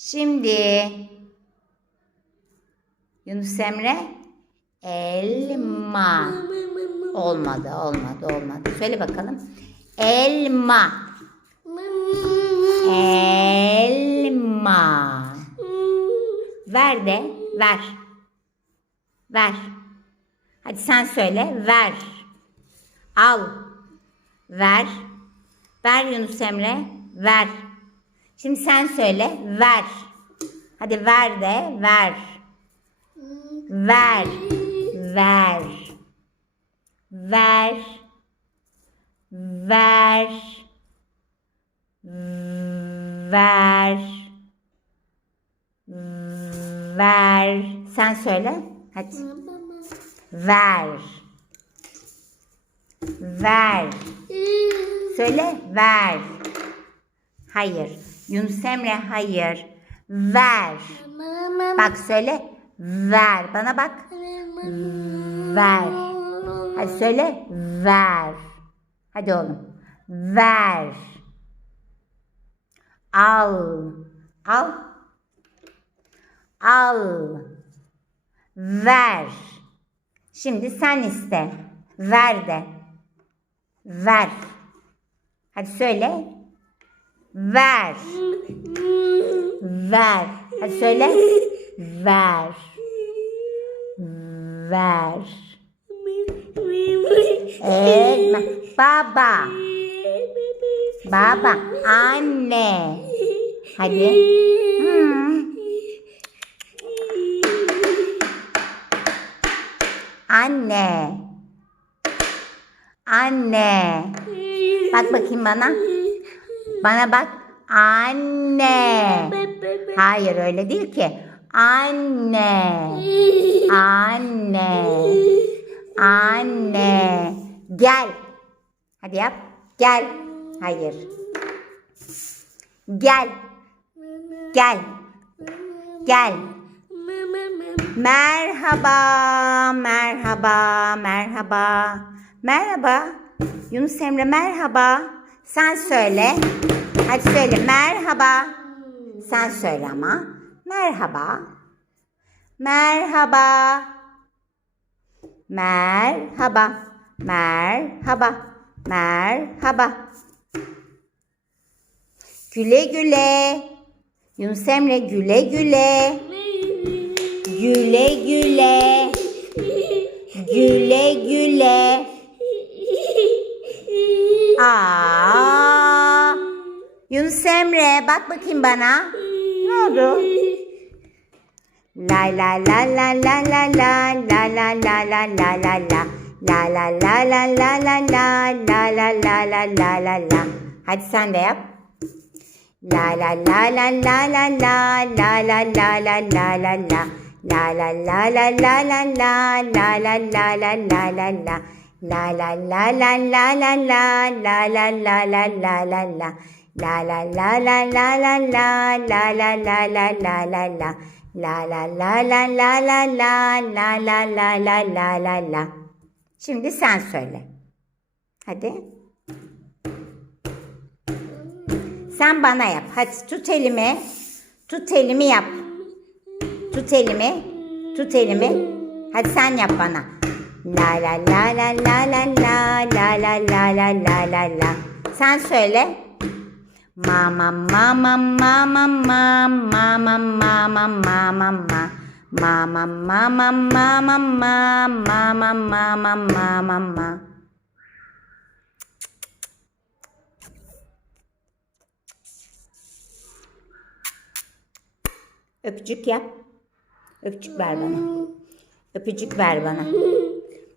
Şimdi Yunus Emre elma. Olmadı, olmadı, olmadı. Söyle bakalım. Elma. Elma. Ver de, ver. Ver. Hadi sen söyle. Ver. Al. Ver. Ver Yunus Emre. Ver. Şimdi sen söyle. Ver. Hadi ver de, ver. Ver. Ver. Ver. Ver. Ver. Ver. Sen söyle. Hadi. Ver. Ver. Söyle. Ver. Hayır. Yunus Emre hayır. Ver. Bak söyle. Ver. Bana bak. Ver. Hadi söyle. Ver. Hadi oğlum. Ver. Al. Al. Al. Ver. Şimdi sen iste. Ver de. Ver. Hadi söyle. Ver. Ver. Hadi söyle. Ver. Ver. Elma. Baba. Baba. Anne. Hadi. Hmm. Anne. Anne. Bak bakayım bana. Bana bak. Anne. Hayır öyle değil ki. Anne. Anne. Anne. Gel. Hadi yap. Gel. Hayır. Gel. Gel. Gel. Merhaba, merhaba, merhaba. Merhaba. Yunus Emre merhaba. Sen söyle. Hadi söyle merhaba. Sen söyle ama. Merhaba. Merhaba. Merhaba. Merhaba. Merhaba. Güle güle. Yunus Emre güle güle. Güle güle. Güle güle. Aa. Yunus Emre bak bakayım bana. Ne oldu? La la la la la la la la la la la la la la La la la la la la la la la la la la la la Hadi sen de yap. La la la la la la la la la la la la la la La la la la la la la la la la la la la la La la la la la la la la la la la la la la La la la la la la la la la la la la la la La la la la la la la la la la la la la la Şimdi sen söyle. Hadi. Sen bana yap. Hadi tut elimi. Tut elimi yap. Tut elimi. Tut elimi. Hadi sen yap bana. La la la la la la la la la la la la la la. Sen söyle. Mama mama mama mama mama mama mama mama Mama mama mama mama mama mama mama Öpücük yap. Öpücük ver bana. Öpücük ver bana.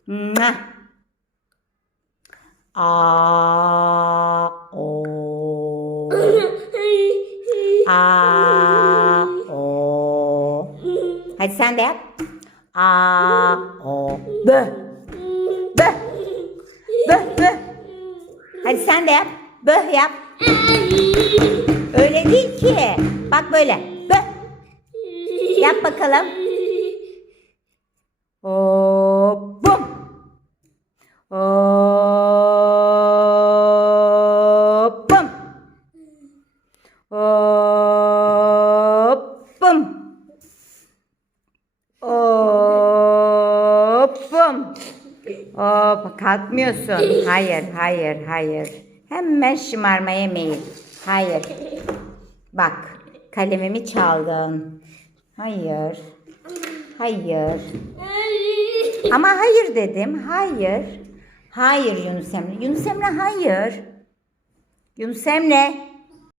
Mua. A Hadi sen de yap. A o B B B B Hadi sen de yap. B yap. Öyle değil ki. Bak böyle. B. Yap bakalım. Hop bum. Hop bum. Hop oğlum. Hop kalkmıyorsun. Hayır, hayır, hayır. Hemen şımarmaya meyil. Hayır. Bak kalemimi çaldın. Hayır. Hayır. Ama hayır dedim. Hayır. Hayır Yunus Emre. Yunus Emre hayır. Yunus Emre.